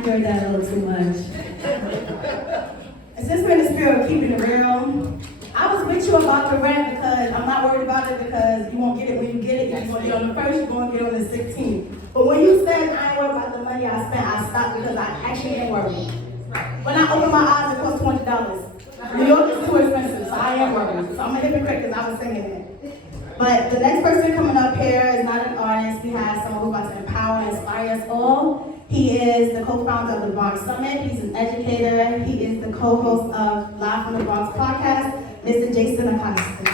Enjoyed that a little too much. Since we're in the spirit of keeping it real, I was with you about the rent because I'm not worried about it because you won't get it when you get it. You're going to get it on the 1st, you're going to get it on the 16th. But when you said I ain't worried about the money I spent, I stopped because I actually ain't worried. When I opened my eyes, it cost $20. New York is too expensive, so I am worried. So I'm a hypocrite because I was singing it. But the next person coming up here is not an artist. We have someone who's about to empower and inspire us all. He is the co-founder of the Bronx Summit. He's an educator. He is the co-host of Live from the Bronx podcast, Mr. Jason Acosta.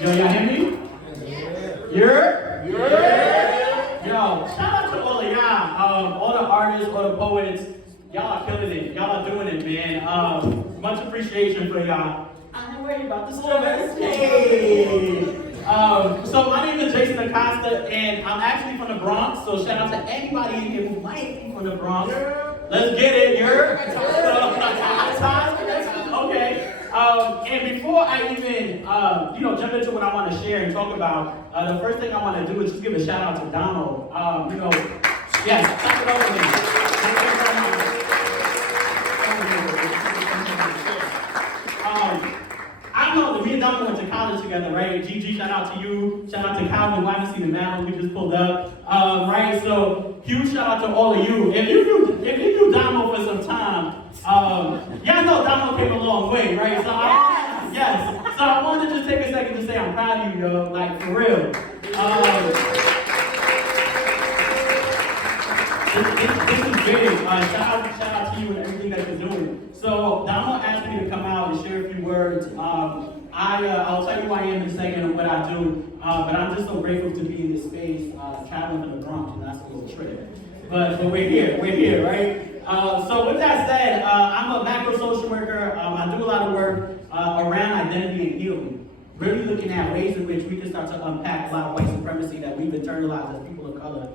Yo, y'all hear me? Yeah. Yo, shout out to all of y'all, all the artists, all the poets. Y'all are killing it. Y'all are doing it, man. Much appreciation for y'all. I ain't worried about the strawberries. Hey. So my name is Jason Acosta, and I'm actually from the Bronx. So shout out to anybody in here who might be from the Bronx. Let's get it, Okay. And before I even, jump into what I want to share and talk about, the first thing I want to do is just give a shout out to Donald. Yes, clap it over me. I know that me and Donald went to college together, right? Gigi, shout out to you. Shout out to Calvin, who I haven't seen the man we just pulled up. Right? So huge shout out to all of you. If you knew Donald for some time, y'all know Donald came a long way, right? So yes. So I wanted to just take a second to say I'm proud of you, yo. Like for real. This is big. Shout out to you and everything that you're doing. So Donald asked me to come out and share a few words. I'll tell you who I am in a second and what I do. But I'm just so grateful to be in this space, traveling to the Bronx, and that's a little trip. But we're here, right? So with that said, I'm a macro social worker. I do a lot of work around identity and healing. Really looking at ways in which we can start to unpack a lot of white supremacy that we've internalized as people of color,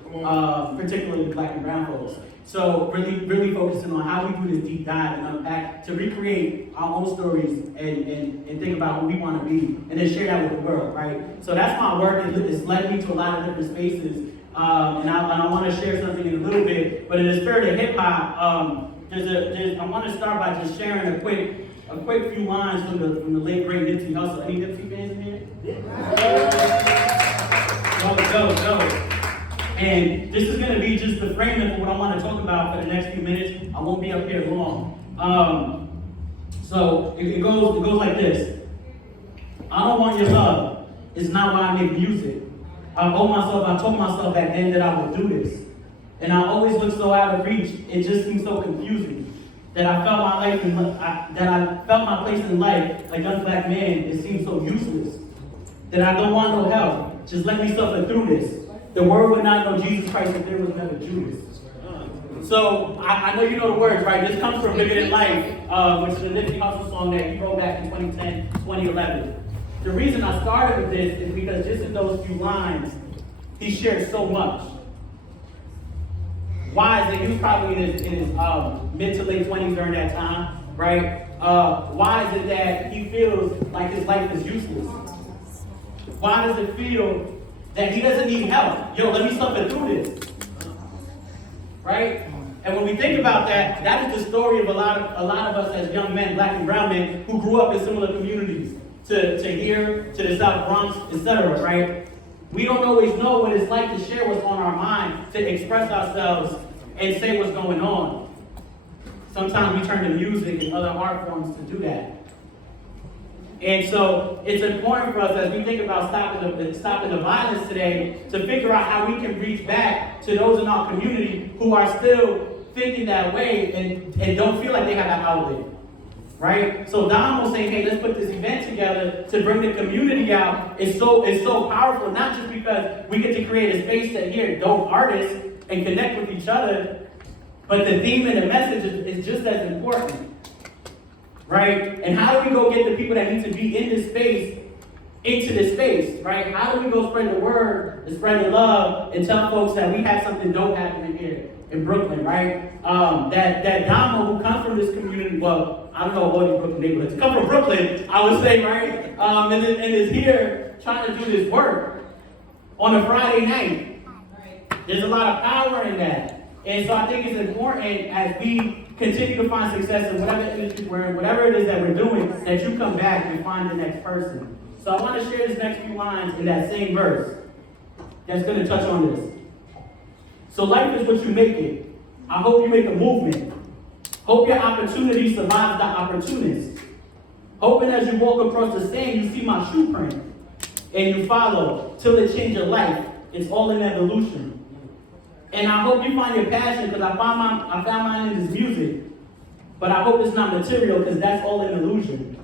particularly Black and brown folks. So really focusing on how we do this deep dive and unpack to recreate our own stories and think about who we want to be and then share that with the world, right? So that's my work. It's led me to a lot of different spaces. And I want to share something in a little bit, but in the spirit of hip hop, I want to start by just sharing a quick few lines from the late great Nipsey Hussle. Any Nipsey fans in here? Go. And this is going to be just the framing for what I want to talk about for the next few minutes. I won't be up here long. So it goes like this. I don't want your love. It's not why I make music. I told myself back then that I would do this. And I always looked so out of reach, it just seemed so confusing. That I felt my place in life, a young Black man, it seemed so useless. That I don't want no help, just let me suffer through this. The world would not know Jesus Christ if there was never Judas. So, I know you know the words, right? This comes from Bigger Than Life, which is a Nipsey Hussle song that he wrote back in 2010, 2011. The reason I started with this is because just in those few lines, he shared so much. Why is it? He was probably in his mid to late 20s during that time, right? Why is it that he feels like his life is useless? Why does it feel that he doesn't need help? Yo, let me suffer through this, right? And when we think about that, that is the story of a lot of us as young men, Black and brown men, who grew up in similar communities to here, to the South Bronx, etc., right? We don't always know what it's like to share what's on our mind, to express ourselves and say what's going on. Sometimes we turn to music and other art forms to do that. And so it's important for us as we think about stopping the violence today to figure out how we can reach back to those in our community who are still thinking that way and don't feel like they have that outlet. Right? So Don was saying, hey, let's put this event together to bring the community out. It's so powerful, not just because we get to create a space to hear dope artists and connect with each other, but the theme and the message is just as important. Right? And how do we go get the people that need to be in this space into this space, right? How do we go spread the word and spread the love and tell folks that we have something dope happening here? in Brooklyn, right? That Damo who comes from this community, well, I don't know all these Brooklyn neighborhoods, come from Brooklyn, I would say, right? And is here trying to do this work on a Friday night. There's a lot of power in that. And so I think it's important as we continue to find success in whatever industry we're in, whatever it is that we're doing, that you come back and find the next person. So I want to share this next few lines in that same verse that's going to touch on this. So life is what you make it. I hope you make a movement. Hope your opportunity survives the opportunist. Hoping as you walk across the sand, you see my shoe print. And you follow till it changes your life. It's all in evolution. And I hope you find your passion, because I found mine in this music. But I hope it's not material, because that's all an illusion.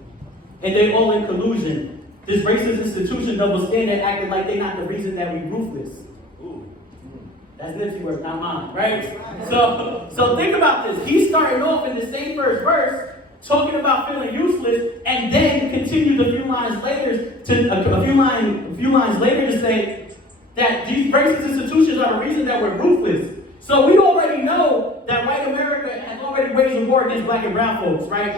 And they all in collusion. This racist institution double standard acting like they're not the reason that we ruthless. That's Nipsey work, not mine, right? So think about this. He's starting off in the same first verse, talking about feeling useless, and then continues a few lines later to say that these racist institutions are the reason that we're ruthless. So we already know that white America has already waged a war against black and brown folks, right?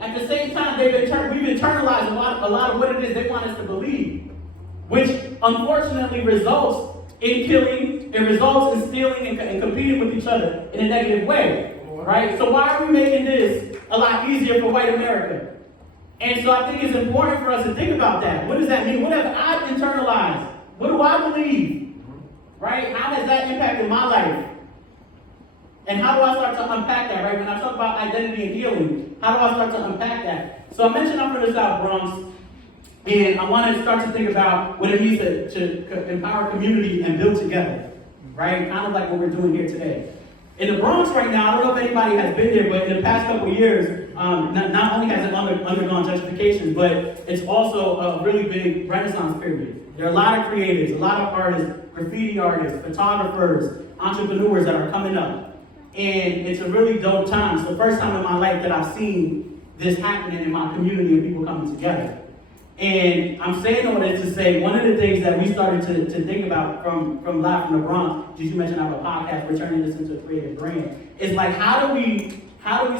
At the same time, we've internalized a lot of what it is they want us to believe, which unfortunately results in killing, it results in stealing and competing with each other in a negative way, right? So why are we making this a lot easier for white America? And so I think it's important for us to think about that. What does that mean? What have I internalized? What do I believe? Right? How has that impacted my life? And how do I start to unpack that, right? When I talk about identity and healing, how do I start to unpack that? So I mentioned I'm from the South Bronx, and I want to start to think about what it means to empower community and build together, right? Kind of like what we're doing here today. In the Bronx right now, I don't know if anybody has been there, but in the past couple of years, not only has it undergone gentrification, but it's also a really big renaissance period. There are a lot of creatives, a lot of artists, graffiti artists, photographers, entrepreneurs that are coming up. And it's a really dope time. It's the first time in my life that I've seen this happening in my community and people coming together. And I'm saying all this to say, one of the things that we started to think about from Live from the Bronx, just you mentioned I have a podcast, we're turning this into a creative brand, is like how do we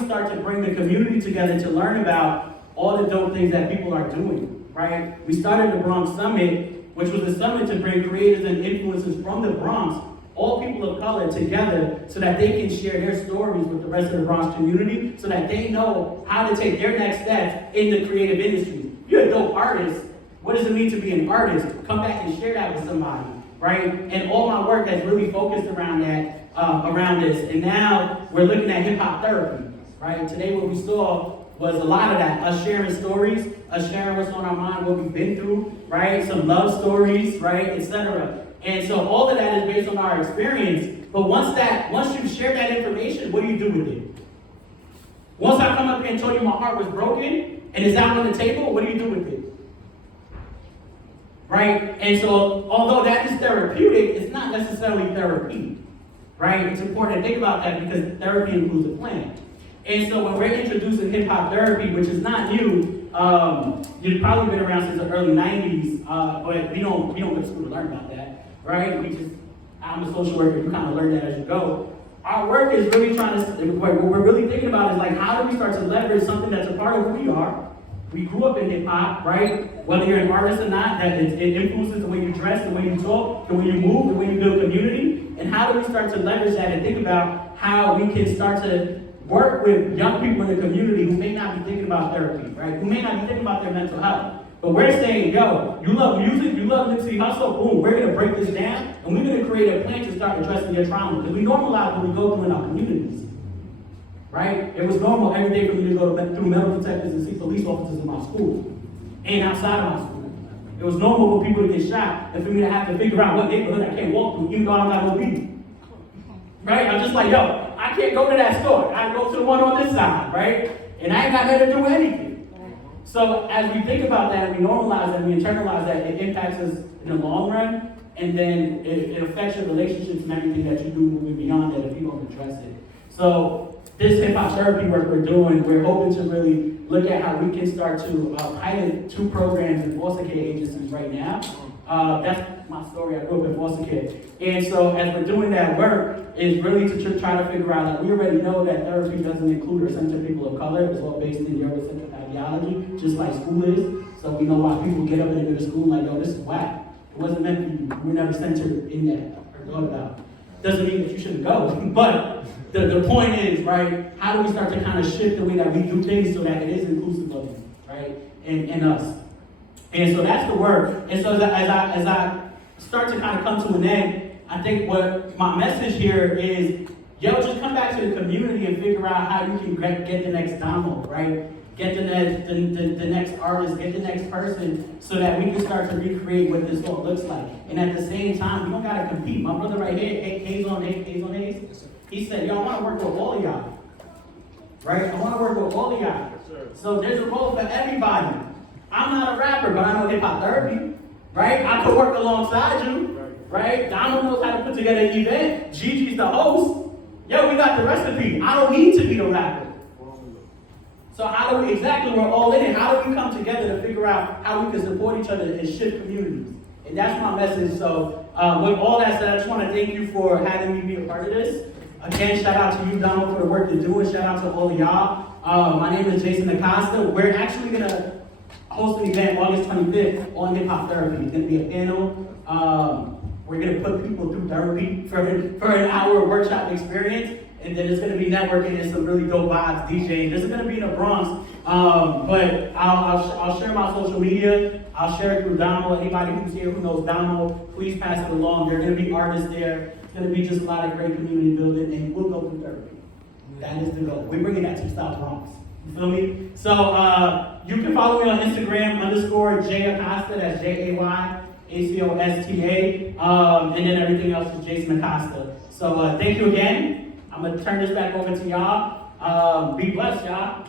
start to bring the community together to learn about all the dope things that people are doing, right? We started the Bronx Summit, which was a summit to bring creators and influencers from the Bronx, all people of color, together so that they can share their stories with the rest of the Bronx community so that they know how to take their next steps in the creative industry. If you're a dope artist, what does it mean to be an artist? Come back and share that with somebody, right? And all my work has really focused around that, around this. And now we're looking at hip-hop therapy, right? Today what we saw was a lot of that, us sharing stories, us sharing what's on our mind, what we've been through, right? Some love stories, right, etc. And so all of that is based on our experience. But once you share that information, what do you do with it? Once I come up here and told you my heart was broken, and it's out on the table, what do you do with it? Right? And so, although that is therapeutic, it's not necessarily therapy. Right? It's important to think about that because therapy includes a plan. And so when we're introducing hip-hop therapy, which is not new, you've probably been around since the early 90s, but we don't go to school to learn about that. Right? I'm a social worker, you kind of learn that as you go. Our work is really what we're really thinking about is like, how do we start to leverage something that's a part of who we are? We grew up in hip hop, right? Whether you're an artist or not, that it influences the way you dress, the way you talk, the way you move, the way you build community. And how do we start to leverage that and think about how we can start to work with young people in the community who may not be thinking about therapy, right? Who may not be thinking about their mental health. But we're saying, yo, you love music, you love Nipsey Hussle, boom, we're gonna break this down, and we're gonna create a plan to start addressing your trauma. Because we normalize what we go through in our communities, right? It was normal every day for me to go through metal detectors and see police officers in my school, and outside of my school. It was normal for people to get shot, and for me to have to figure out what neighborhood I can't walk through, even though I'm not OB. Right? I'm just like, yo, I can't go to that store. I go to the one on this side, right? And I ain't got nothing to do with anything. So as we think about that, we normalize that, we internalize that, it impacts us in the long run, and then it affects your relationships and everything that you do moving beyond that if you don't address it. So this hip hop therapy work we're doing, we're hoping to really look at how we can start to pilot 2 programs in foster care agencies right now. That's my story. I grew up in foster care. And so as we're doing that work, is really to try to figure out, like, we already know that therapy doesn't include or center people of color. It's all based in Eurocentric ideology, just like school is. So we know why people get up and they go to school like, yo, this is whack. It wasn't meant for you. We were never centered in that or thought about. Doesn't mean that you shouldn't go, but the point is, right, how do we start to kind of shift the way that we do things so that it is inclusive of you, right, in us. And so that's the work. And so as I start to kind of come to an end, I think what my message here is, yo, just come back to the community and figure out how you can get the next Damo, right? Get the next artist, get the next person, so that we can start to recreate what this all looks like. And at the same time, we don't gotta compete. My brother right here, Hayes on Hayes, he said, yo, I wanna work with all of y'all. Right? I wanna work with all of y'all. So there's a role for everybody. I'm not a rapper, but I know hip hop therapy. Right? I could work alongside you. Right? Donald knows how to put together an event. Gigi's the host. Yo, we got the recipe. I don't need to be the rapper. So how do we, exactly, we're all in it. How do we come together to figure out how we can support each other and shift communities? And that's my message. So with all that said, I just want to thank you for having me be a part of this. Again, shout out to you, Donald, for the work you're doing. Shout out to all of y'all. My name is Jason Acosta. We're actually going to host an event August 25th on hip hop therapy. It's going to be a panel. We're going to put people through therapy for an hour workshop experience. And then it's going to be networking and some really dope vibes, DJing. This is going to be in the Bronx, but I'll share my social media. I'll share it through Damo. Anybody who's here who knows Damo, please pass it along. There are going to be artists there. It's going to be just a lot of great community building, and we'll go through therapy. That is the goal. We're bringing that to South Bronx. You feel me? So you can follow me on Instagram _J Acosta. That's JAYACOSTA. And then everything else is Jason Acosta. So thank you again. I'm going to turn this back over to y'all. Be blessed, y'all.